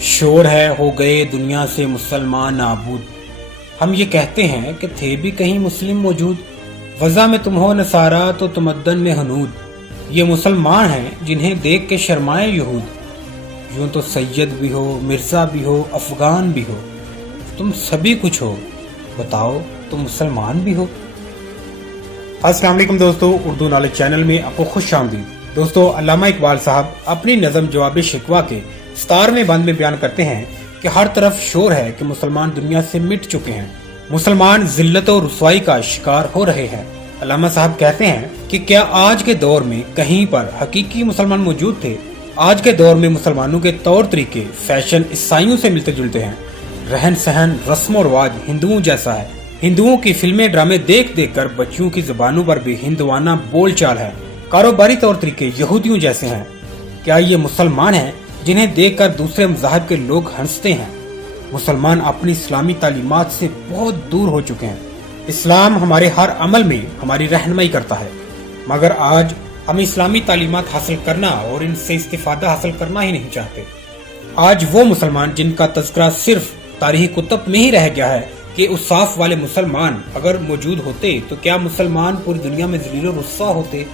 शोर है हो गए दुनिया से मुसलमान नाबूद। हम ये कहते हैं कि थे भी कहीं मुस्लिम मौजूद। वज़ा में तुम हो नसारा तो तमद्दन में हनूद। ये मुसलमान हैं जिन्हें देख के शर्माए यहूद। यूं तो सैयद भी हो, मिर्ज़ा भी हो, अफगान भी हो, तुम सभी कुछ हो, बताओ तुम मुसलमान भी हो। अस्सलाम वालेकुम दोस्तों, उर्दू नॉलेज चैनल में आपको खुश आमदीद। दोस्तों, अल्लामा इकबाल साहब अपनी नज़म जवाब शिकवा के 17वें बंद में बयान करते हैं कि हर तरफ शोर है कि मुसलमान दुनिया से मिट चुके हैं, मुसलमान जिल्लत और रुसवाई का शिकार हो रहे हैं। अल्लामा साहब कहते हैं कि क्या आज के दौर में कहीं पर हकीकी मुसलमान मौजूद थे? आज के दौर में मुसलमानों के तौर तरीके, फैशन ईसाइयों से मिलते जुलते हैं। रहन सहन, रस्म और रिवाज हिंदुओं जैसा है। हिंदुओं की फिल्में ड्रामे देख देख कर बच्चियों की जुबानों पर भी हिंदुआना बोलचाल है। कारोबारी तौर तरीके यहूदियों जैसे हैं। क्या ये मुसलमान हैं जिन्हें देखकर दूसरे मज़ाहब के लोग हंसते हैं? मुसलमान अपनी इस्लामी तालीमात से बहुत दूर हो चुके हैं। इस्लाम हमारे हर अमल में हमारी रहनुमाई करता है, मगर आज हम इस्लामी तालीमात हासिल करना और इनसे इस्तिफादा हासिल करना ही नहीं चाहते। आज वो मुसलमान जिनका तज़किरा सिर्फ तारीख़ कुतुब में ही रह गया है कि उसाफ वाले मुसलमान अगर मौजूद होते तो क्या मुसलमान पूरी दुनिया में ज़लील और रुस्वा होते?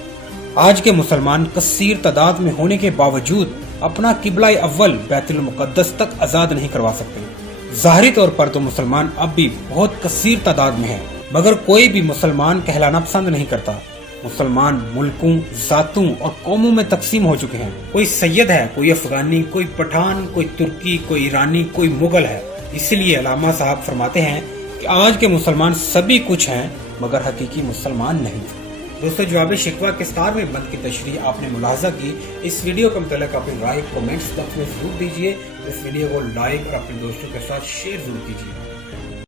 आज के मुसलमान कसीर तादाद में होने के बावजूद अपना किबला अव्वल बैतुल मुक़द्दस तक आज़ाद नहीं करवा सकते। ज़ाहिरी तौर पर तो मुसलमान अब भी बहुत कसीर तादाद में है, मगर कोई भी मुसलमान कहलाना पसंद नहीं करता। मुसलमान मुल्कों, ज़ातों और कौमों में तकसीम हो चुके हैं। कोई सैयद है, कोई अफगानी, कोई पठान, कोई तुर्की, कोई ईरानी, कोई मुगल है। इसलिए अल्लामा साहब फरमाते हैं कि आज के मुसलमान सभी कुछ हैं, मगर हकीकी मुसलमान नहीं। दोस्तों, जवाब शिकवा के 17वें बंद की तशरीह आपने मुलाहजा की। इस वीडियो के मुतालिक अपनी राय कमेंट्स बॉक्स में जरूर दीजिए। इस वीडियो को लाइक और अपने दोस्तों के साथ शेयर जरूर कीजिए।